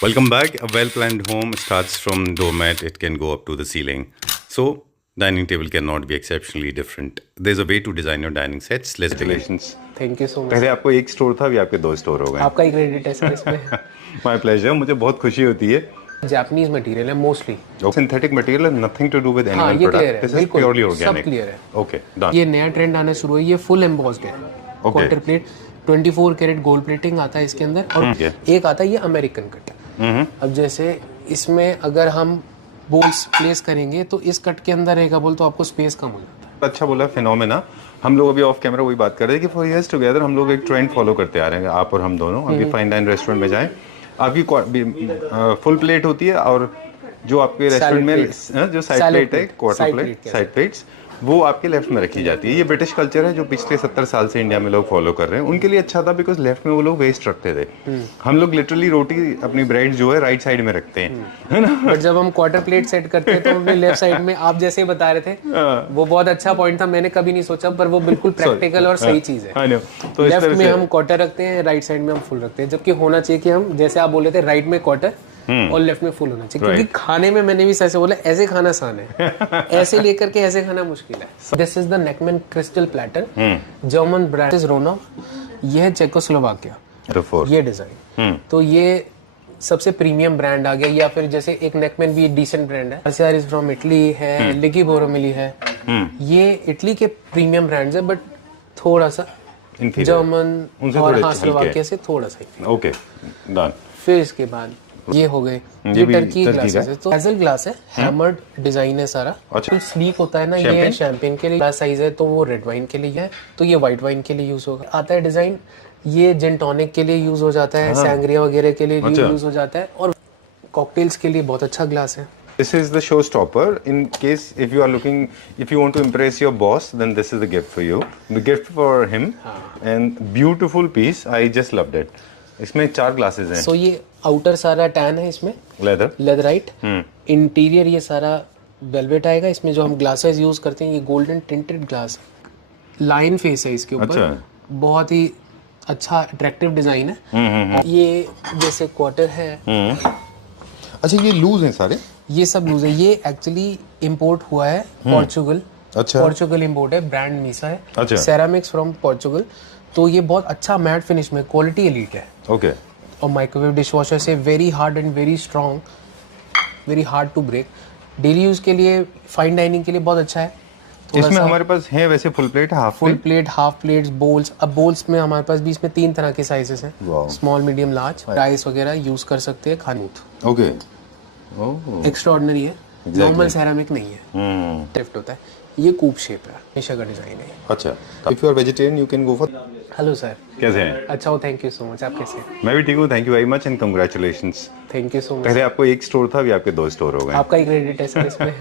Welcome back. A well-planned home starts from doormat. It can go up to the ceiling. So, dining table cannot be exceptionally different. There's a way to design your dining sets. Let's begin. Congratulations. Thank you so much. पहले आपको एक store था, अभी आपके 2 store हो गए। आपका ही क्रेडिट है सर इसमें। माय प्लेजर, मुझे बहुत खुशी होती है। जापानीज मटेरियल है mostly. Synthetic material, nothing to do with animal ये क्लियर है, प्रोडक्ट। दिस इज बिल्कुल प्योरली सब ऑर्गेनिक। क्लियर है। Okay, done. ये नया ट्रेंड आना शुरू है, ये फुल एम्बोस्ड है। Quarter plate 24 carat gold plating आता है इसके अंदर, और एक आता है ये अमेरिकन कट। अब जैसे इसमें अगर हम बोल्स प्लेस करेंगे तो इस कट के अंदर रहेगा बोल तो आपको स्पेस कम हो जाता है। अच्छा बोला, फिनोमेना। हम लोग अभी ऑफ कैमरा वही बात कर रहे हैं कि फॉर इयर्स टुगेदर हम लोग एक ट्रेंड फॉलो करते आ रहे हैं, आप और हम दोनों। अभी फाइन डाइन रेस्टोरेंट में जाएं, आपकी फुल प्लेट होती है, और जो आपके रेस्टोरेंट में जो साइड प्लेट है, क्वार्टर प्लेट, साइड प्लेट्स, वो आपके लेफ्ट में रखी जाती है। ये ब्रिटिश कल्चर है जो पिछले 70 साल से इंडिया में लोग फॉलो कर रहे हैं। उनके लिए अच्छा था बिकॉज लेफ्ट में वो लोग वेस्ट रखते थे। हम लोग लिटरली रोटी अपनी ब्रेड जो है राइट साइड में रखते हैं, है ना। बट जब हम क्वार्टर प्लेट सेट करते हैं तो हमने लेफ्ट साइड में, आप जैसे बता रहे थे, वो बहुत अच्छा पॉइंट था, मैंने कभी नहीं सोचा, पर वो बिल्कुल प्रैक्टिकल और सही चीज है। तो लेफ्ट में हम क्वार्टर रखते हैं, राइट साइड में हम फुल रखते हैं, जबकि होना चाहिए कि हम, जैसे आप बोले थे, राइट में क्वार्टर और लेफ्ट में फुल होना चाहिए। क्योंकि खाने में मैंने भी ऐसे बोला, ऐसे खाना आसान है, ऐसे लेकर के ऐसे खाना मुश्किल है। This is the Nachtmann crystal platter, German brand is रोनो। ये है चेकोस्लोवाकिया ये डिजाइन। तो ये सबसे प्रीमियम ब्रांड आ गया, या फिर जैसे एक नेकमैन भी डिसेंट ब्रांड है, आरसीआर इज फ्रॉम इटली है, लिकी बोरोमिली है। ये इटली के प्रीमियम ब्रांड्स है, बट थोड़ा सा जर्मन और स्लोवाकिया से थोड़ा सा। Okay, done. फिर इसके बाद ये हो गए, ये टर्की ग्लासेस है, तो हेजल ग्लास है, हैमर्ड डिजाइन है सारा। अच्छा, स्लीक होता है ना, ये शैंपेन के लिए ग्लास साइज है, तो वो रेड वाइन के लिए है, तो ये व्हाइट वाइन के लिए यूज होगा। आता है डिजाइन, ये जिन टॉनिक के लिए यूज हो जाता है, सैंग्रिया वगैरह के लिए यूज हो जाता है, और कॉकटेल्स के लिए बहुत अच्छा ग्लास है। This is the showstopper. In case if you are looking, if you want to impress your boss, then this is the gift for you. The gift for him, and beautiful piece. I just loved it. इसमें 4 glasses हैं। So ये outer सारा tan है इसमें, leatherette. Interior ये सारा velvet आएगा। इसमें जो हम ग्लासेस यूज करते हैं, ये golden tinted glass, line face है इसके ऊपर। अच्छा। बहुत ही अच्छा अट्रैक्टिव डिजाइन है। ये जैसे क्वार्टर है। अच्छा, ये लूज है सारे? ये सब लूज है। ये एक्चुअली इंपोर्ट हुआ है पोर्चुगल। अच्छा, पोर्चुगल इंपोर्ट है, ब्रांड मीसा है। अच्छा, सेरामिक्स फ्रॉम पोर्चुगल। तो ये बहुत अच्छा मैट फिनिश में, क्वालिटी एलीट है। ओके। और माइक्रोवेव डिशवॉशर से very hard and very strong, very hard to break. Daily use के लिए, फाइन डाइनिंग के लिए बहुत अच्छा है। इसमें हमारे पास है वैसे full plate, half plates, bowls. अब बोल्स में हमारे पास भी इसमें 3 तरह के साइजेस हैं, स्मॉल, मीडियम, लार्ज। राइस वगैरह यूज कर सकते हैं खाने। ओके, एक्स्ट्राऑर्डिनरी है, नॉर्मल सेरामिक नहीं है, टिफ्ट होता है। ये कूप शेप है, हमेशा का डिजाइन है। अच्छा, if you are vegetarian you can go for. Hello sir, कैसे हैं? अच्छा हो, थैंक यू सो मच। आप कैसे हैं? मैं भी ठीक हूँ, thank you very much and congratulations. Thank you so much. पहले आपको एक स्टोर था, अभी आपके 2 स्टोर हो गए। आपका ही क्रेडिट है सर इसमें।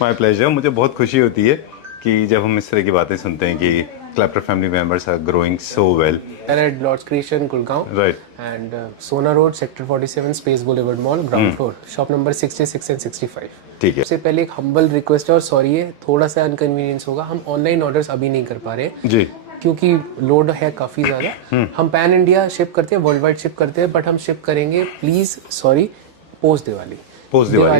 माय प्लेजर, मुझे बहुत खुशी होती है कि जब हम इस तरह की बातें सुनते हैं कि Clapter family members are growing so well. At Lord's Creation Gurgaon, right, and Sohna road, sector 47, Space Boulevard mall, ground floor, shop number 66 and 65। ठीक है। सबसे पहले एक हम्बल रिक्वेस्ट है, और सॉरी है, थोड़ा सा इनकन्वीनियंस होगा। हम ऑनलाइन ऑर्डर्स अभी नहीं कर पा रहे जी, क्योंकि लोड है काफी ज्यादा। हम पैन इंडिया शिप करते हैं, वर्ल्ड वाइड शिप करते हैं, बट हम शिप करेंगे, प्लीज सॉरी, पोस्ट दिवाली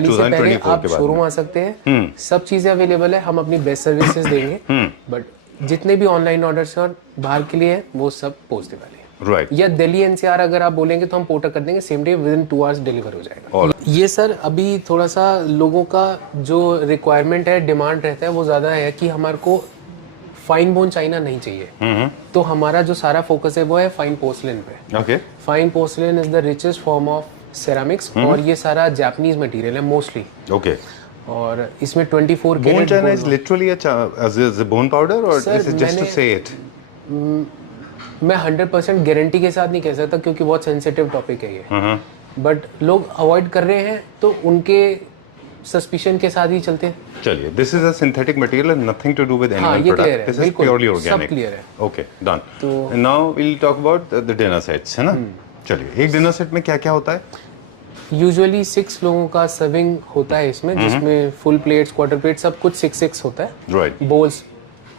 से पहले आप शोरूम आ सकते हैं। सब चीजें अवेलेबल है, हम अपनी बेस्ट सर्विसेज देंगे। बट जितने भी ऑनलाइन ऑर्डर्स हैं बाहर के लिए, वो सब पोस्ट दिवाली। राइट, या दिल्ली एनसीआर अगर आप बोलेंगे तो हम पोर्टर कर देंगे, same day with in 2 hours deliver हो जाएगा। ये सर अभी थोड़ा सा लोगों का जो रिक्वायरमेंट है, डिमांड रहता है, वो ज्यादा है कि हमारे को फाइन बोन चाइना नहीं चाहिए। तो हमारा जो सारा फोकस है वो है फाइन पोर्सलिन पे। Okay, fine porcelain is the richest form of ceramics, और ये सारा जापानीज मटेरियल है मोस्टली। ओके, और इसमें 24 carat bone china is literally a bone powder, और this is just to say it? मैं 100% गारंटी के साथ नहीं कह सकता, क्योंकि बहुत सेंसिटिव टॉपिक है ये। बट लोग अवॉइड कर रहे हैं, तो उनके सस्पिशन के साथ ही चलते हैं। चलिए, this is a synthetic material, nothing to do with animal product, this is purely organic. सब क्लियर है। Okay, done. तो now we will talk about the dinner sets, है ना। चलिए, एक डिनर सेट में क्या क्या होता है? यूजुअली 6 लोगों का सर्विंग होता है इसमें, जिसमें फुल प्लेट्स, क्वार्टर प्लेट, सब कुछ 6 होता है। राइट, बोल्स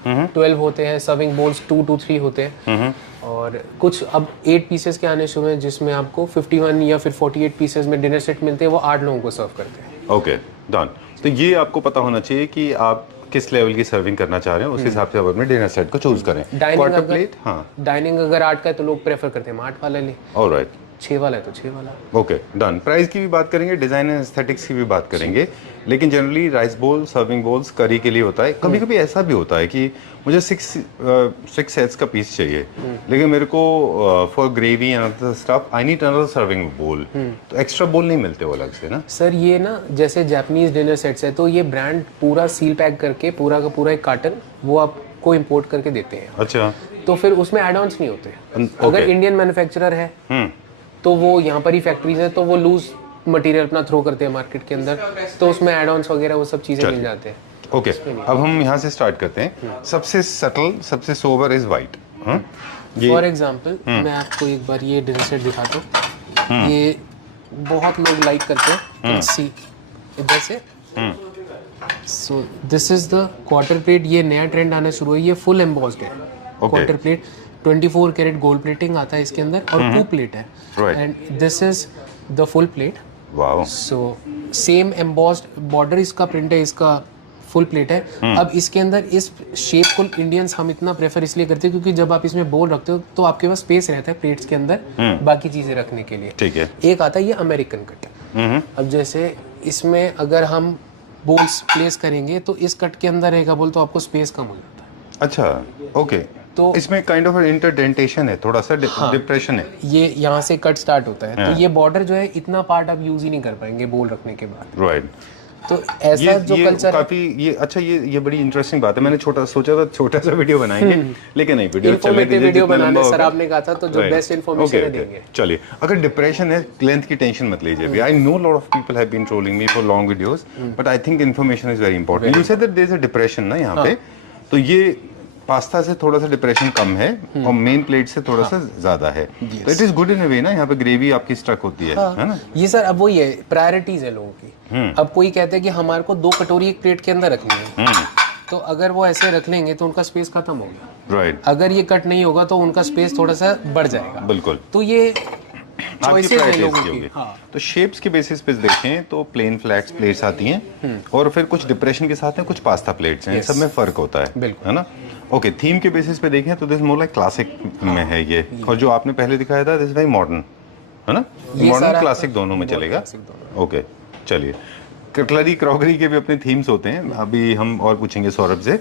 12 होते हैं, सर्विंग बोल्स 2 to 3 होते हैं। और कुछ अब 8 पीसेस के आने शुरू हैं जिसमें आपको 51 या फिर 48 पीसेस में डिनर सेट मिलते हैं, वो 8 लोगों को सर्व करते हैं। Okay done. तो ये आपको पता होना चाहिए कि आप किस लेवल की सर्विंग करना चाह रहे हैं, उस हिसाब से आप अपने डिनर सेट को चूज करें। क्वार्टर प्लेट, हाँ डाइनिंग अगर 8 का है तो लोग प्रेफर करते हैं 8 वाला ले, ऑलराइट 6 वाला है तो 6 वाला। Okay done. प्राइस की भी बात करेंगे, डिजाइन एंड एस्थेटिक्स की भी बात करेंगे, लेकिन जनरली राइस बोल, सर्विंग बोल्स करी के लिए होता है। कभी कभी ऐसा भी होता है कि मुझे 6 सेट्स का पीस चाहिए, लेकिन मेरे को for gravy and other stuff I need another serving बोल, तो एक्स्ट्रा बोल नहीं मिलते वो अलग से ना? सर ये ना जैसे जापानीज डिनर सेट्स है तो ये ब्रांड पूरा सील पैक करके पूरा का पूरा एक कार्टन वो आपको इंपोर्ट करके देते हैं। अच्छा, तो फिर उसमें एड ऑन्स नहीं होते। अगर इंडियन मैन्युफैक्चरर है तो वो यहाँ पर ही फैक्ट्रीज है तो वो लूज मटेरियल अपना थ्रो करते हैं मार्केट के अंदर, तो उसमें एड ऑन्स वगैरह वो सब चीज़ें मिल जाते हैं। ओके अब हम यहाँ से स्टार्ट करते हैं। सबसे सटल, सबसे sober is white. For example मैं आपको एक बार ये डिनर सेट दिखाता हूँ। ये बहुत लोग लाइक करते हैं, सी इधर से। So this is the quarter plate. ये नया ट्रेंड आना शुरू है, ये फुल एम्बॉस्ड है quarter plate. 24 carat gold plating आता है इसके अंदर और कू प्लेट है, and this is the full plate. Wow. So same embossed border इसका प्रिंट है, इसका फुल प्लेट है। अब इसके अंदर इस शेप को इंडियंस हम इतना प्रेफर इसलिए करते हैं क्योंकि जब आप इसमें बोल रखते हो तो आपके पास स्पेस रहता है प्लेट्स के अंदर बाकी चीजें रखने के लिए। ठीक है। एक आता है ये अमेरिकन कट। अब जैसे इसमें अगर हम बोल्स प्लेस करेंगे तो इस कट के अंदर रहेगा बोल तो आपको स्पेस कम हो जाता है। अच्छा ओके, तो इसमें काइंड ऑफ इंटरडेंटेशन है, थोड़ा सा डिप्रेशन है। ये यहाँ से कट स्टार्ट होता है, तो ये बॉर्डर जो है इतना पार्ट आप यूज ही नहीं कर पाएंगे बोल रखने के बाद। राइट। तो ऐसा जो कल्चर काफी ये अच्छा, ये बड़ी इंटरेस्टिंग बात है। मैंने सोचा था छोटा सा वीडियो बनाएंगे, लेकिन नहीं, वीडियो चले दीजिए वीडियो जितना बनाने लंबा सर होगा। आपने कहा था तो जो बेस्ट इन्फॉर्मेशन है देंगे। चलिए, अगर डिप्रेशन है, लेंथ की टेंशन मत लीजिए अभी। I know lot of people have been trolling me for long videos, but I think information is very important. You said that there is a depression ना यहाँ पे, तो ये पास्ता से थोड़ा सा डिप्रेशन कम है और मेन प्लेट से थोड़ा सा ज्यादा है, तो इट इज गुड इन अ वे ना। यहाँ पे ग्रेवी आपकी स्टक होती है ना? ये सर अब वही है, प्रायोरिटीज है लोगों की। अब कोई कहते हैं कि हमारे को 2 कटोरी एक प्लेट के अंदर रखनी है, तो अगर वो ऐसे रख लेंगे तो उनका स्पेस खत्म हो गया। राइट। अगर ये कट नहीं होगा तो उनका स्पेस थोड़ा सा बढ़ जाएगा। बिल्कुल। तो ये आपकी choices हैं लोगों प्रायोरिटीज की। हाँ। तो शेप्स के बेसिस पे देखें तो प्लेन फ्लैट्स प्लेट्स आती हैं, और फिर कुछ डिप्रेशन के साथ हैं, कुछ पास्ता प्लेट्स हैं। सब में फर्क होता है, बिल्कुल, है ना? ओके, थीम के बेसिस पे देखें तो दिस मोर लाइक क्लासिक में है ये, और जो आपने पहले दिखाया था दिस वेरी मॉडर्न, है ना? मॉडर्न क्लासिक दोनों में चलेगा। ओके चलिए, कटलरी क्रॉकरी के भी अपने थीम्स होते हैं। अभी हम और पूछेंगे सौरभ से।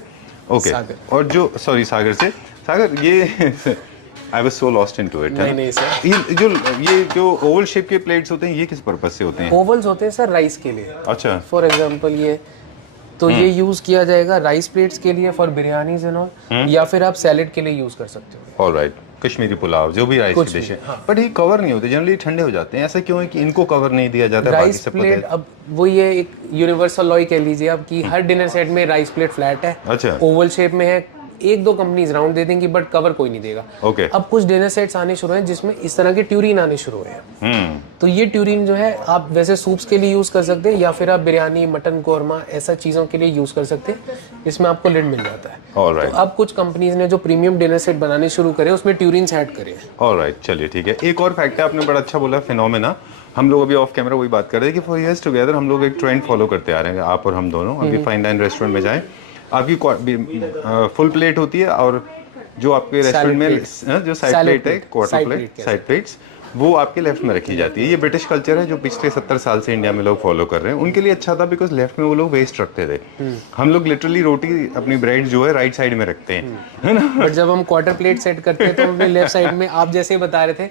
ओके, और जो सॉरी सागर से। सागर, ये I was so lost into it. नहीं सर, ये जो ओवल शेप के प्लेट्स होते हैं, ये किस पर्पस से होते हैं? ओवल्स होते हैं सर राइस के लिए। अच्छा। फॉर एग्जांपल ये तो ये यूज किया जाएगा राइस प्लेट्स के लिए फॉर बिरयानीज एंड ऑल, या फिर आप सैलेड के लिए यूज कर सकते हो। ऑलराइट, कश्मीरी पुलाव, जो भी राइस की डिश है। बट ये कवर नहीं होते, जनरली ठंडे हो जाते हैं। ऐसा क्यों है कि इनको कवर नहीं दिया जाता? राइस प्लेट अब वो ये एक यूनिवर्सल लॉ ही कह लीजिए आप कि हर डिनर सेट में राइस प्लेट फ्लैट है, अच्छा, ओवल शेप में है। 1-2 कंपनीज राउंड दे देंगी बट कवर कोई नहीं देगा। ओके। अब कुछ डिनर सेट्स आने शुरू हैं जिसमें इस तरह के ट्यूरिन आने शुरू हुए हैं। तो ये ट्यूरिन जो है आप वैसे सूप्स के लिए यूज कर सकते हैं, या फिर आप बिरयानी, मटन कोरमा ऐसा चीजों के लिए यूज कर सकते हैं। इसमें आपको लिड मिल जाता है। ऑलराइट। तो अब कुछ कंपनीज ने जो प्रीमियम डिनर सेट बनाने शुरू करे उसमें ट्यूरिन्स ऐड करे। ऑलराइट, चलिए ठीक है। एक और फैक्ट है, आपने बड़ा अच्छा बोला, फिनोमेना। हम लोग अभी ऑफ कैमरा वही बात कर रहे थे कि 4 years टुगेदर हम लोग एक ट्रेंड फॉलो करते आ रहे हैं, आप और हम दोनों। अभी फाइन डाइन रेस्टोरेंट में जाएं, आपकी फुल प्लेट होती है, और जो आपके रेस्टोरेंट में जो साइड प्लेट है, क्वार्टर प्लेट, साइड प्लेट्स, वो आपके लेफ्ट में रखी जाती है। ये ब्रिटिश कल्चर है जो पिछले 70 साल से इंडिया में लोग फॉलो कर रहे हैं। उनके लिए अच्छा था बिकॉज लेफ्ट में वो लोग वेस्ट रखते थे। हम लोग लिटरली रोटी, अपनी ब्रेड जो है राइट साइड में रखते हैं, है ना? बट जब हम क्वार्टर प्लेट सेट करते हैं तो अपने लेफ्ट साइड में, आप जैसे बता रहे थे,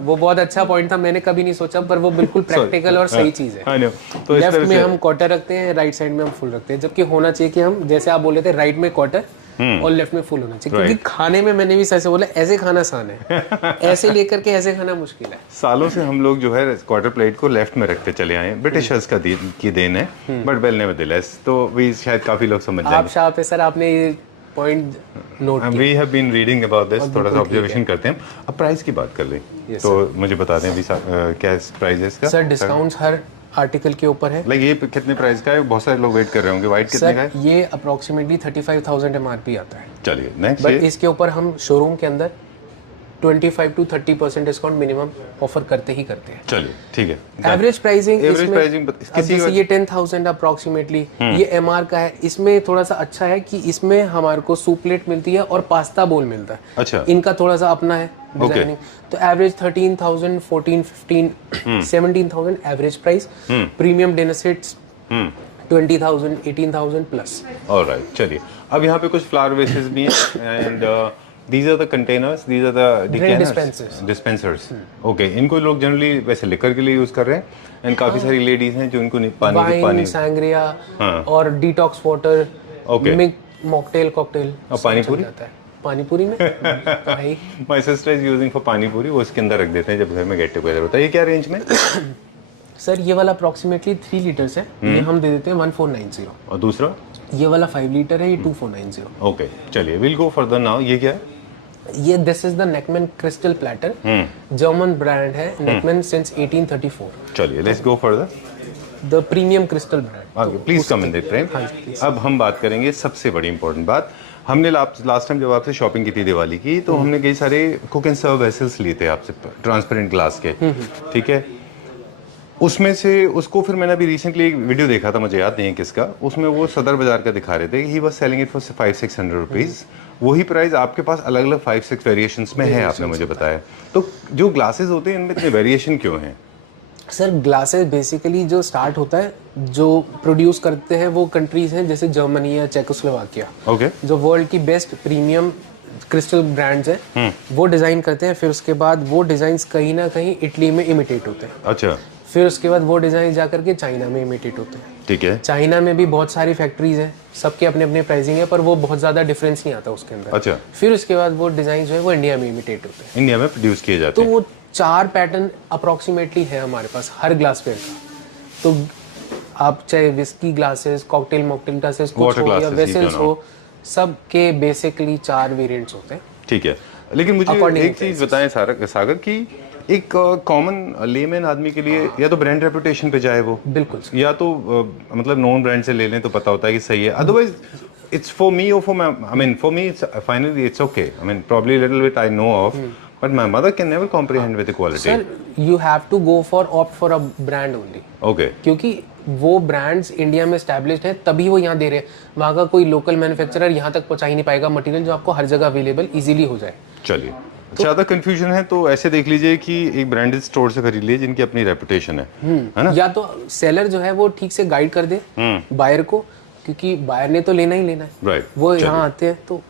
वो बहुत अच्छा पॉइंट था, मैंने कभी नहीं सोचा, पर वो बिल्कुल प्रैक्टिकल और सही चीज है। तो लेफ्ट में हम क्वार्टर रखते हैं, राइट साइड में हम फुल रखते हैं, जबकि होना चाहिए कि हम, जैसे आप बोले थे, राइट में क्वार्टर और लेफ्ट में फुल होना चाहिए। क्योंकि खाने में मैंने भी सच से बोला, ऐसे खाना आसान है, ऐसे लेकर के ऐसे खाना मुश्किल है। सालों से हम लोग जो है क्वार्टर प्लेट को लेफ्ट में रखते चले आए हैं। ब्रिटिशर्स का की देन है, बट वेल नेवरदलेस, तो भी शायद काफी लोग समझ जाएंगे। आप शाह पे सर, आपने ये पॉइंट नोट किया। We have been reading about this, थोड़ा सा ऑब्जर्वेशन करते हैं। अब प्राइस की बात कर लें, तो मुझे बता दें अभी क्या प्राइस है इसका? सर डिस्काउंट्स हर आर्टिकल के ऊपर है। लाइक ये कितने प्राइस का है? बहुत सारे लोग वेट कर रहे होंगे। व्हाइट कितने का है? ये अप्रोक्सीमेटली 35,000 MRP आता है। चलिए नेक्स्ट। बट इसके ऊपर हम शोरूम के अंदर 25 to 30% डिस्काउंट मिनिमम ऑफर करते ही करते हैं। चलिए ठीक है। एवरेज प्राइसिंग एवरेज प्राइसिंग जैसे ये 10,000 अप्रोक्सीमेटली ये MR का है। इसमें थोड़ा सा अच्छा है कि इसमें हमारे को सूप प्लेट मिलती है और पास्ता बोल मिलता है। अच्छा, इनका थोड़ा सा अपना है डिजाइनिंग। तो average 13,000, 14, 15, 17,000 average price. Premium dinner sets 20,000, 18,000 plus. Alright, चलिए अब यहाँ पे कुछ फ्लावर वेसेस भी हैं and these are the containers, these are the dispensers. Okay, इनको लोग जनरली वैसे लिकर के लिए यूज कर रहे हैं एंड काफी सारी लेडीज हैं जो इनको पानी सैंग्रिया और detox water, mix mocktail, cocktail और पानी पूरी पानी पूरी में भाई my sister is using for पानी पूरी, वो इसके अंदर रख देते हैं जब घर में गेट टुगेदर होता है। ये क्या रेंज में? सर ये वाला अप्रोक्सीमेटली 3 लीटर्स है, ये हम दे देते हैं 1490। और दूसरा ये वाला 5 लीटर है, ये 2490। ओके, चलिए विल गो फर्दर नाउ। ये क्या है? ये this is the Nachtmann crystal platter, German brand है, नेकमैन सिंस 1834। चलिए let's go further. The premium crystal brand. Please come in the frame. अब हम बात करेंगे सबसे बड़ी इंपॉर्टेंट बात। हमने लास्ट टाइम जब आपसे शॉपिंग की थी दिवाली की, तो हमने कई सारे कुक एंड सर्व वेसल्स लिए थे आपसे, ट्रांसपेरेंट ग्लास के, ठीक है। उसमें से उसको फिर मैंने अभी रिसेंटली एक वीडियो देखा था, मुझे याद नहीं है किसका, उसमें वो सदर बाजार का दिखा रहे थे। He was selling it for 500-600 rupees. वही प्राइस आपके पास अलग अलग 5-6 वेरिएशंस में है, आपने मुझे बताया। तो जो ग्लासेस होते हैं इनमें इतने वेरिएशन क्यों हैं? सर ग्लासेस बेसिकली जो स्टार्ट होता है, जो प्रोड्यूस करते हैं वो कंट्रीज हैं जैसे जर्मनी या चेकोस्लोवाकिया। ओके, जो वर्ल्ड की बेस्ट प्रीमियम क्रिस्टल ब्रांड्स हैं, वो डिजाइन करते हैं। फिर उसके बाद वो डिजाइन्स कहीं ना कहीं इटली में इमिटेट होते हैं। अच्छा, फिर उसके बाद वो डिजाइन जा करके चाइना में इमिटेट होते हैं। ठीक है। चाइना में भी बहुत सारी फैक्ट्रीज हैं, सबके अपने अपने प्राइसिंग है, पर वो बहुत ज्यादा डिफरेंस नहीं आता उसके अंदर। अच्छा, फिर उसके बाद वो डिजाइन जो है वो इंडिया में इमिटेट होते हैं, इंडिया में प्रोड्यूस किए जाते तो हैं। वो 4 पैटर्न अप्रोक्सीमेटली है हमारे पास हर ग्लास वेयर का। तो आप चाहे whisky glasses, cocktail mocktail glasses कुछ हो या वेसल्स हो, सब के बेसिकली 4 वेरिएंट्स होते हैं। ठीक है, लेकिन मुझे एक चीज बताएं सागर कि एक कॉमन लेमैन आदमी के लिए या तो ब्रांड रेपुटेशन पे जाए वो, बिल्कुल, या तो मतलब नॉन ब्रांड से ले लें तो पता होता है कि सही है। अदरवाइज इट्स फॉर मी और for I mean for me it's finally it's okay. I mean probably little bit I know of, but my mother can never comprehend with the quality. Sir you have to go for opt for a brand only. Okay, क्योंकि वो brands India में established है, तभी वो यहाँ दे रहे हैं। वहाँ का कोई लोकल मैन्युफैक्चरर यहाँ तक पहुँचा ही नहीं पाएगा मटेरियल जो आपको हर जगह अवेलेबल इजीली हो जाए। चलिए, ज्यादा कंफ्यूजन है तो ऐसे देख लीजिए कि एक ब्रांडेड स्टोर से खरीद लीजिए जिनकी अपनी रेपुटेशन है ना। या तो सेलर जो है वो ठीक से गाइड कर दे बायर को, क्योंकि बायर ने तो लेना ही लेना है, राइट। वो यहाँ आते हैं तो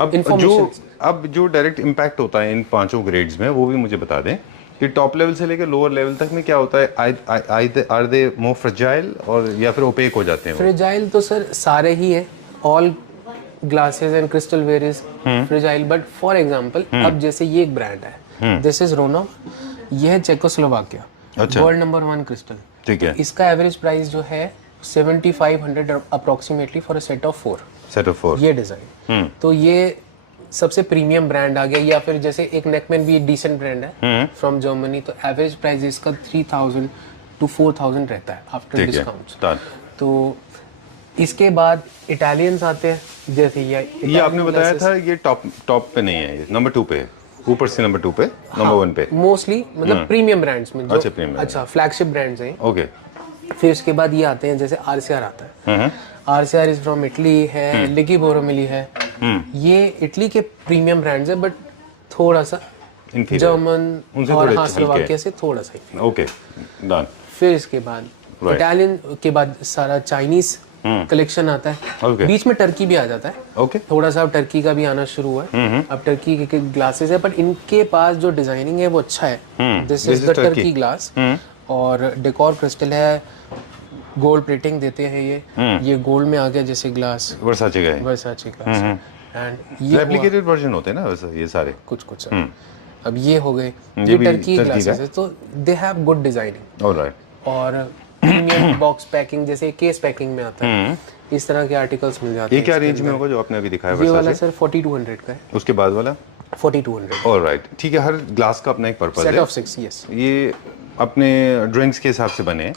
अब जो डायरेक्ट इम्पैक्ट होता है इन 5 ग्रेड्स में, वो भी मुझे बता दें कि टॉप लेवल से लेकर लोअर लेवल तक में क्या होता है। आर दे मोर फ्रेजाइल और या फिर ओपेक हो जाते हैं? फ्रेजाइल तो सर सारे ही है, all glasses and crystal ware is fragile. But for example अब जैसे ये एक ब्रांड है, दिस इज रोनो, ये है चेकोस्लोवाकिया, अच्छा, वर्ल्ड नंबर 1 क्रिस्टल। ठीक है। इसका एवरेज प्राइस जो है 7500 approximately for a set of 4 ये डिजाइन। तो ये सबसे प्रीमियम ब्रांड आ गया। या फिर जैसे एक नेकमैन भी डिसेंट ब्रांड है फ्रॉम जर्मनी, तो एवरेज प्राइस इसका 3000 to 4000 रहता है आफ्टर डिस्काउंट। तो इसके बाद इटालियंस आते हैं, जैसे ये आपने बताया था ये टॉप पे नहीं है, ये नंबर 2 पे है, ऊपर से नंबर 2 पे, नंबर 1 पे मोस्टली मतलब प्रीमियम ब्रांड्स में जो अच्छा फ्लैगशिप ब्रांड्स हैं। ओके, फिर उसके बाद ये आते हैं जैसे RCR आता है। RCR इज फ्रॉम इटली है, लिगी बोरोमिली है, ये इटली के प्रीमियम ब्रांड्स है, बट थोड़ा सा जर्मन और स्लोवाकिया से थोड़ा सा। Okay, done. फिर इसके बाद इटालियन के बाद सारा चाइनीज कलेक्शन आता है। बीच में टर्की भी आ जाता है, थोड़ा सा टर्की का भी आना शुरू हुआ है। अब टर्की के ग्लासेस है, पर इनके पास जो डिजाइनिंग है वो अच्छा है। This is the Turkey glass, और डेकोर क्रिस्टल है, गोल्ड प्लेटिंग देते हैं। ये गोल्ड में आ गया जैसे ग्लास, वर्साचे का है, वर्साचे ग्लास। एंड ये रेप्लिकेटेड वर्जन होते हैं ना वैसे ये सारे कुछ। अब ये हो गए, ये टर्की ग्लासेस है, तो they have good designing. Alright. और प्रीमियम बॉक्स पैकिंग जैसे केस पैकिंग में आता है, इस तरह के आर्टिकल्स मिल जाते हैं। ये क्या रेंज में होगा जो आपने अभी दिखाया? ये वाला सर 4200 का है। उसके बाद वाला 4200। ऑलराइट, ठीक है। हर ग्लास का अपना एक पर्पस है। Set of 6, yes. ये अपने ड्रिंक्स के हिसाब से बने,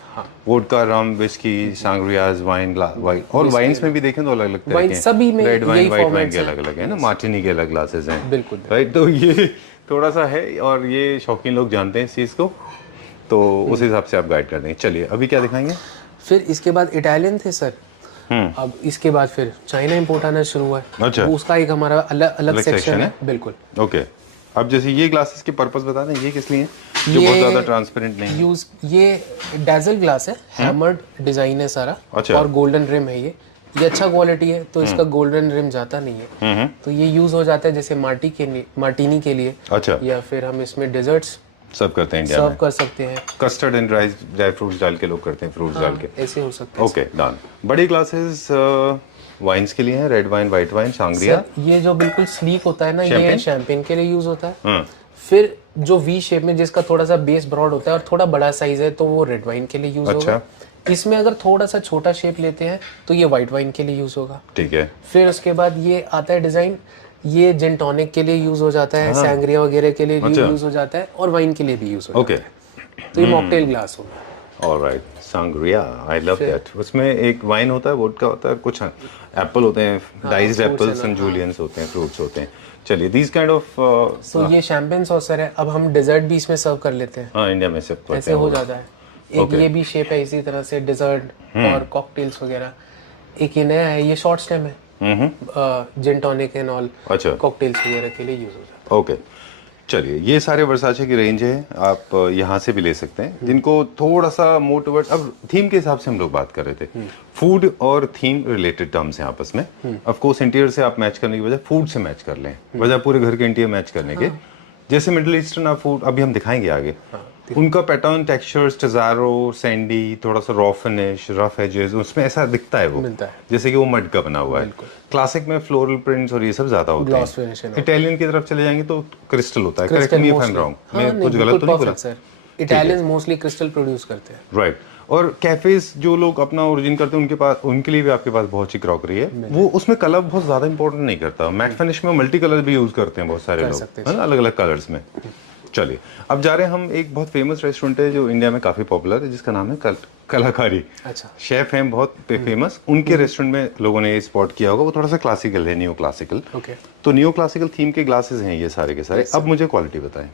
वोडका, रम, विस्की, सांग्रियाज, वाइन, वाइन और वाइन्स में भी देखें तो अलग अलग तरह वाइन के हैं। सभी में रेड वाइन, यही वाइट वाइन formats के हैं। अलग अलग है ना, मार्टिनी के अलग ग्लासेस हैं, बिल्कुल। राइट। तो ये थोड़ा सा है और ये शौकीन लोग जानते हैं इस चीज़ को, तो उस हिसाब से आप गाइड कर देंगे। चलिए अभी क्या दिखाएंगे? फिर इसके बाद इटालियन थे सर, अब इसके बाद फिर चाइना इंपोर्ट आना शुरू हुआ है। अच्छा। वो उसका एक हमारा अलग अलग अलग सेक्शन section है। बिल्कुल। ओके, अब जैसे ये ग्लासेस के पर्पस बता दें, ये किस लिए हैं? जो बहुत ज़्यादा ट्रांसपेरेंट नहीं है। यूज ये डेजल ग्लास है, हैमर्ड डिजाइन है सारा, अच्छा। और गोल्डन रिम है ये अच्छा क्वालिटी है, तो इसका गोल्डन रिम जाता नहीं है, तो ये यूज हो जाता है जैसे मार्टिनी के लिए, अच्छा, या फिर हम इसमें डेजर्ट्स सब करते हैं इंडिया सर्व में, कर सकते हैं। कस्टर्ड एंड ड्राई फ्रूट्स डाल के लोग करते हैं, फ्रूट्स डाल के। ऐसे हो सकता है। Okay done. बड़ी ग्लासेस वाइन्स के लिए हैं, red wine, white wine, sangria. Sir, ये जो बिल्कुल स्लीक होता है ना, ये शैंपेन के लिए यूज होता है। हाँ, फिर जो वी शेप में जिसका थोड़ा सा बेस ब्रॉड होता है और थोड़ा बड़ा साइज है, तो वो रेड वाइन के लिए यूज अच्छा। होगा। इसमें अगर थोड़ा सा छोटा शेप लेते हैं तो ये व्हाइट वाइन के लिए यूज होगा। ठीक है। फिर उसके बाद ये आता है डिजाइन, ये जिन टॉनिक के लिए यूज हो जाता है, सैंग्रिया वगैरह के लिए भी अच्छा। यूज हो जाता है, और वाइन के लिए भी यूज हो ओके, जाता है। तो ये मॉकटेल ग्लास होगा। All right, sangria, I love that. उसमें एक वाइन होता है, वोडका होता है, कुछ एप्पल होते हैं, डाइस्ड एप्पल्स एंड जूलियंस होते हैं, फ्रूट्स होते हैं। चलिए, दीज काइंड ऑफ सो ये शैंपेन सॉसर है। अब हम डेजर्ट भी इसमें सर्व कर लेते हैं, हाँ, इंडिया में सब करते ऐसे हैं हो वो। जाता है। एक ये भी शेप है इसी तरह से, डेजर्ट और कॉकटेल्स वगैरह। एक ये नया है, ये शॉर्ट स्टेम है, जिन टॉनिक एंड ऑल, अच्छा, कॉकटेल्स वगैरह के लिए यूज हो जाता ओके। चलिए, ये सारे वर्साचे की रेंज है, आप यहाँ से भी ले सकते हैं, जिनको थोड़ा सा मोर टुवर्ड्स, अब थीम के हिसाब से हम लोग बात कर रहे थे, फूड और थीम रिलेटेड टर्म्स हैं आपस में। ऑफ कोर्स इंटीरियर से आप मैच करने की बजाय फूड से मैच कर लें, बजाय पूरे घर के इंटीरियर मैच करने के। जैसे मिडिल ईस्टर्न आप फूड अभी हम दिखाएंगे आगे, उनका पैटर्न, टेक्सचर्स, टेजारो, सैंडी, थोड़ा सा रॉ फिनिश, रफ एजेस, उसमें ऐसा दिखता है वो, मिलता है। जैसे कि वो मड का बना हुआ है। क्लासिक में फ्लोरल प्रिंट्स और ये सब ज्यादा होते ग्लॉस फिनिश है हैं। ना। इटालियन की तरफ चले जाएंगे तो क्रिस्टल होता है। Correct me if I am wrong, मैं कुछ गलत तो नहीं बोला? Sir, Italians mostly crystal produce करते हैं। राइट। और कैफेज जो लोग अपना ओरिजिन करते हैं, उनके पास, उनके लिए भी आपके पास बहुत सी क्रॉकरी है। वो उसमें कलर बहुत ज्यादा इंपॉर्टेंट नहीं करता। मैट फिनिश में मल्टी कलर भी यूज करते हैं बहुत सारे लोग, है ना, अलग अलग कलर्स में। चलिए, अब जा रहे हैं हम एक बहुत फेमस रेस्टोरेंट है जो इंडिया में काफी पॉपुलर है, जिसका नाम है कलाकारी। अच्छा। शेफ हैं बहुत फेमस, उनके रेस्टोरेंट में लोगों ने ये स्पॉट किया होगा। वो थोड़ा सा क्लासिकल है, नियो क्लासिकल। ओके। तो नियो क्लासिकल थीम के ग्लासेस हैं ये सारे के सारे। अब मुझे क्वालिटी बताएं।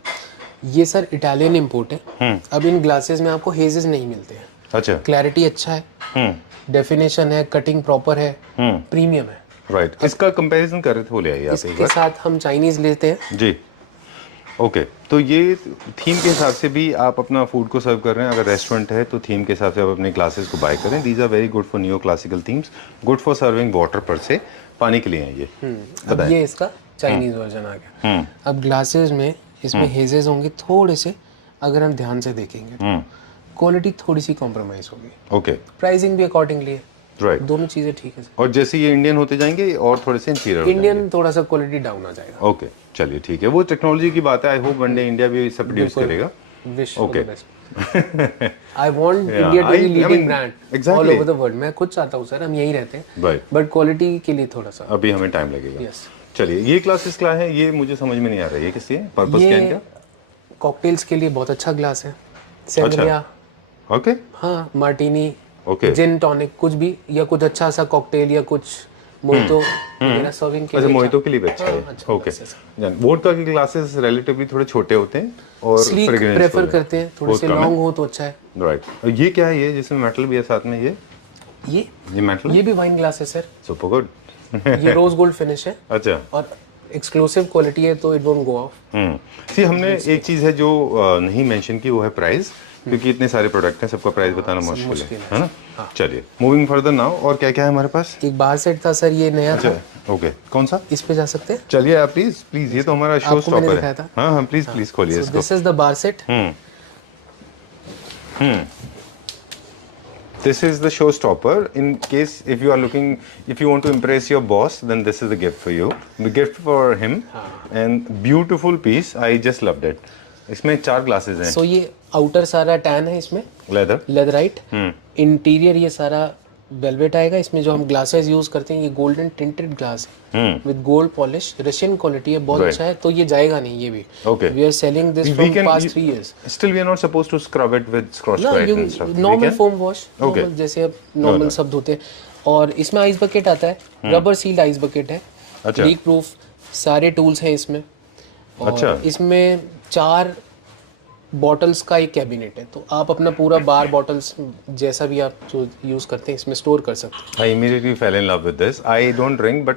ये सर इटालियन इंपोर्ट है। अब इन ग्लासेस में आपको हेजेस नहीं मिलते हैं। अच्छा। क्लैरिटी अच्छा है, डेफिनेशन है, कटिंग प्रॉपर है, प्रीमियम है। राइट। इसका कंपैरिजन कर रहे थे, वो ले आइए आप एक इसके बार। साथ हम चाइनीज लेते हैं जी, ओके। तो ये थीम के हिसाब से भी आप अपना फूड को सर्व कर रहे हैं। अगर रेस्टोरेंट है तो थीम के हिसाब से आप अपने ग्लासेस को बाय करें। These are very good for neoclassical themes, good for serving water पर से, पानी के लिए है ये। अब ये इसका चाइनीज वर्जन आ गया। अब ग्लासेस में इसमें हेजेस होंगे थोड़े से, अगर हम ध्यान से देखेंगे क्वालिटी थोड़ी सी कॉम्प्रोमाइज होगी। ओके। प्राइसिंग भी अकॉर्डिंगली है। राइट। दोनों चीजें ठीक है। और जैसे ये इंडियन होते जाएंगे और थोड़े से इंफीरियर इंडियन थोड़ा सा क्वालिटी डाउन आ जाएगा। ओके, चलिए ठीक है। वो टेक्नोलॉजी की बात है। I hope one day India भी सब प्रोड्यूस करेगा। Wish Okay. I want Yeah, India to be I leading mean, brand exactly. All over the world. मैं खुद चाहता हूँ सर, हम यहीं रहते हैं, राइट। बट क्वालिटी के लिए थोड़ा सा। अभी हमें टाइम लगेगा। यस। चलिए, ये क्लासेस क्या है, ये मुझे समझ में नहीं आ रहा है, ये किस लिए, पर्पस क्या है ये इनका? कॉकटेल्स के लिए बहुत अच्छा ग्लास है। सैंग्रिया, ओके, हाँ, मार्टिनी, ओके। जिन टॉनिक, कुछ भी, या कुछ अच्छा सा कॉकटेल या कुछ मोहितो वगैरह सर्विंग के अच्छा, लिए। मोहितो के लिए भी अच्छा है। अच्छा ओके। glass है। वोडका के ग्लासेस रिलेटिवली थोड़े छोटे होते हैं और स्लीक fragrance प्रेफर होते हैं। करते हैं, थोड़े बहुत से कम है। लॉन्ग हो तो अच्छा है। राइट। और ये क्या है, ये जिसमें मेटल भी है साथ में, ये मेटल, ये भी वाइन ग्लास है सर। Super good. ये रोज गोल्ड फिनिश है अच्छा। और एक्सक्लूसिव क्वालिटी है, तो इट वोंट गो ऑफ। सी, हमने एक चीज है जो नहीं मेंशन की, वो है प्राइस, क्योंकि इतने सारे प्रोडक्ट हैं, सबका प्राइस बताना मुश्किल है ना। चलिए, मूविंग फर्दर नाउ, और क्या क्या है हमारे पास? एक बार सेट था सर, ये नया था। ओके, कौन सा? इस पे जा सकते हैं। चलिए आप प्लीज प्लीज, ये तो हमारा शो आपको मैंने स्टॉपर दिखाया है। था। हाँ हाँ, प्लीज प्लीज खोलिए इसको। This is the bar set. This is the showstopper. In case if you are looking, if you want to impress your boss, then this is the gift for you. The gift for him, and beautiful piece. I just loved it. इसमें 4 glasses हैं। सो ये outer सारा tan है इसमें, leather. Leatherette. Interior ये सारा velvet आएगा। इसमें जो हम ग्लासेस यूज करते हैं ये गोल्डन टिंटेड ग्लास है with gold polish, Russian quality है, बहुत अच्छा है। तो ये जाएगा नहीं ये भी। Okay. We are selling this from past 3 years। Still we are not supposed to scrub it with Scotch-Brite and stuff. Normal foam wash, Okay. जैसे अब नॉर्मल सब धोते हैं। और इसमें आइस बकेट आता है, रबर सील्ड आइस बकेट है, अच्छा। लीक प्रूफ, सारे टूल्स हैं इसमें। और अच्छा। इसमें 4 बॉटल्स का एक कैबिनेट है, तो आप अपना पूरा बार बॉटल्स जैसा भी आप जो यूज करते हैं इसमें स्टोर कर सकते हैं। I immediately fell in love with this. I don't drink, but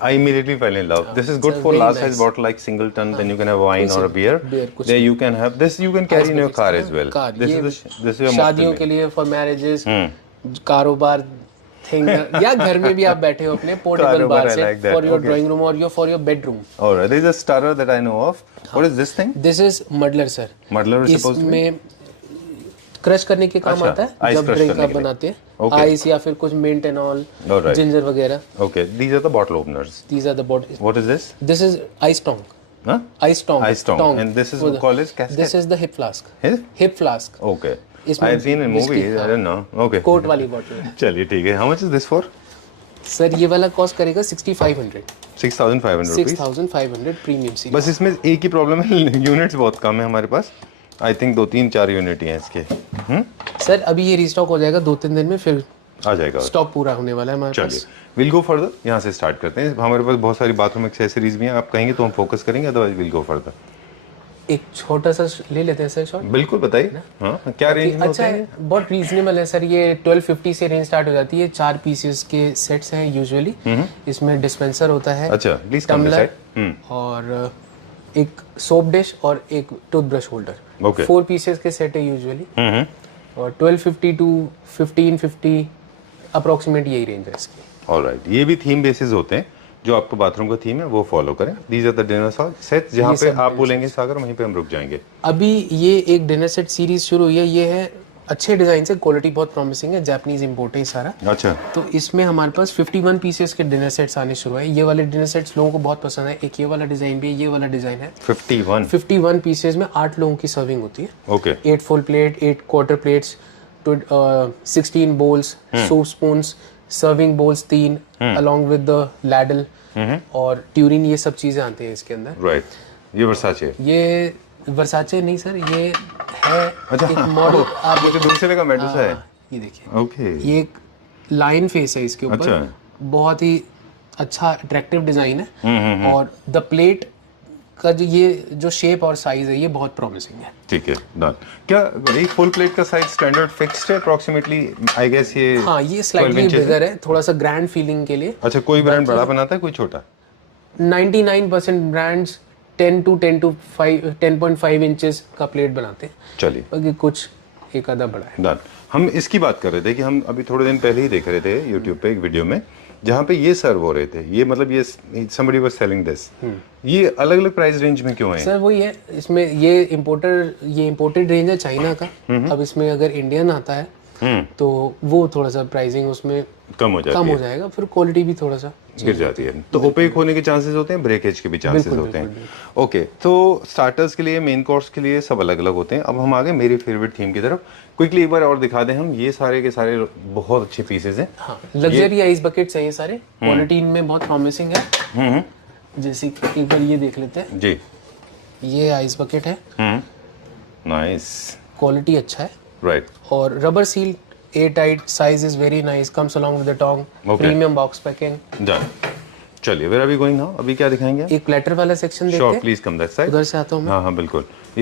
I immediately fell in love. This is good it's a for very large size nice. bottle like singleton. Then you can have wine or a beer. Beer, कुछ There you can have this. You can carry in your car as well. Car, This ये is this is your शादियों motto. के लिए, for marriages, कारोबार thing, या घर में भी आप बैठे हो अपने पोर्टेबल कारोबार, बार I से like that. For your Okay. Drawing room और your for your bedroom. All right. There is a stirrer that I know of. What is this thing? This is muddler sir. Muddler is supposed to be? इसमें crush करने के काम अच्छा, आता है ice जब crush drink करने आप के लिए। बनाते हैं, Okay. आइस या फिर कुछ mint and all, All right. Ginger वगैरह। Okay. These are the bottle openers. These are the bottles. What is this? This is ice tong, Huh? Ice tong, Ice tong. And this is called as casket? This is the hip flask, His? Hip flask, Okay. इसमें I have seen in whiskey, movies. I don't know. Okay. Coat वाली bottle है। चलिए ठीक है. How much is this for? Sir ये वाला cost करेगा 6500, 6,500 rupees. 6500 premium series. बस इसमें एक ही प्रॉब्लम है, यूनिट्स बहुत कम है हमारे पास। आई थिंक 2-3-4 यूनिट ही हैं इसके। सर अभी ये रिस्टॉक हो जाएगा 2-3 दिन में, फिर आ जाएगा। स्टॉक पूरा होने वाला है हमारे चलिए पास। Will go further. यहाँ से स्टार्ट करते हैं। हमारे पास बहुत सारी बाथरूम एक्सेसरीज भी हैं, आप कहेंगे तो हम फोकस करेंगे, अदरवाइज विल गो फर्दर। एक छोटा सा ले लेते हैं सर शॉट। बिल्कुल बताइए। हाँ क्या रेंज में होते अच्छा है, हैं? बहुत रीजनेबल है सर। ये 1250 से रेंज स्टार्ट हो जाती है। 4 पीसेस के सेट्स हैं यूजुअली। इसमें डिस्पेंसर होता है, अच्छा please come this tumbler side. और एक सोप डिश और एक टूथब्रश होल्डर। Okay. 4 पीसेस के सेट है यूजुअली। और 1250 टू 1550 अप्रोक्सीमेट यही रेंज है इसकी। ऑलराइट, ये भी थीम बेसिस होते हैं। जो आपको बाथरूम का थीम है वो फॉलो करें। These are the dinner set. जहाँ पे आप बोलेंगे सागर वहीं पे हम रुक जाएंगे। अभी ये एक डिनर सेट सीरीज शुरू हुई है। ये है अच्छे डिजाइन से, क्वालिटी बहुत प्रॉमिसिंग है, जापानीज इंपोर्ट है सारा। अच्छा तो इसमें हमारे पास 51 पीसेस के डिनर सेट्स आने शुरू हुए। ये वाले डिनर सेट्स लोगों को बहुत पसंद है। एक ये वाला डिजाइन भी है, ये वाला डिजाइन है। 51 पीसेस में 8 लोगों की सर्विंग होती है। Okay 8 full plate, 8 quarter plates, 16 bowls, soup spoons, serving bowls 3 along with the ladle और ट्यूरिन, ये सब चीजें आती हैं इसके अंदर। राइट। ये वर्साचे, ये वर्साचे नहीं सर, ये है अच्छा एक मॉडल। आप मुझे दूसरे का मेडल है। ये देखिए, ओके ये एक लाइन फेस है इसके ऊपर। अच्छा। बहुत ही अच्छा अट्रैक्टिव डिजाइन है। और द प्लेट का जो शेप और साइज है ये बहुत प्रॉमिसिंग है। ठीक है डन। क्या एक फुल प्लेट का साइज स्टैंडर्ड फिक्स्ड है अप्रोक्सीमेटली? आई गेस ये हाँ, ये स्लाइटली बिगर है, थोड़ा सा ग्रैंड फीलिंग के लिए। अच्छा, कोई ब्रांड बड़ा बनाता है कोई छोटा? 99% ब्रांड्स 10.5 इंचेस का प्लेट बनाते हैं। चलिए बाकी कुछ एक आधा बड़ा है। डन। हम इसकी बात कर रहे थे कि हम अभी थोड़े दिन पहले ही देख रहे थे यूट्यूब पे एक वीडियो में जहाँ पे ये सर्व हो रहे थे। ये मतलब ये somebody was selling this। ये अलग अलग प्राइस रेंज में क्यों है? सर वही है, इसमें ये इम्पोर्टेड रेंज है चाइना का। अब इसमें अगर इंडियन आता है तो वो थोड़ा सा प्राइसिंग उसमें कम हो जाएगा, फिर क्वालिटी भी थोड़ा सा गिर जाती है। तो ओपेक होने के चांसेस होते हैं, ब्रेकेज के भी चांसेस होते हैं। ओके, तो स्टार्टर्स के लिए, मेन कोर्स के लिए सब अलग अलग होते हैं। अब हम आ गए मेरी फेवरेट थीम की तरफ। क्विकली एक बार और दिखा दें हम। ये सारे के सारे बहुत अच्छे पीसेस हैं। हाँ, लग्जरी आइस बकेट्स हैं ये सारे। क्वालिटी इनमें बहुत प्रॉमिसिंग है। जैसे एक बार ये देख लेते हैं जी। ये आइस बकेट है, नाइस, क्वालिटी अच्छा है। राइट। और rubber seal, air tight, size is very nice, comes along with the tong, premium box packing. Done. चलिए वेर अभी गोइंग नाउ। अभी क्या दिखाएंगे? एक प्लेटर वाला सेक्शन देखते श्योर, हैं। Please come that side. उधर से आता हूँ मैं। हाँ हाँ बिल्कुल।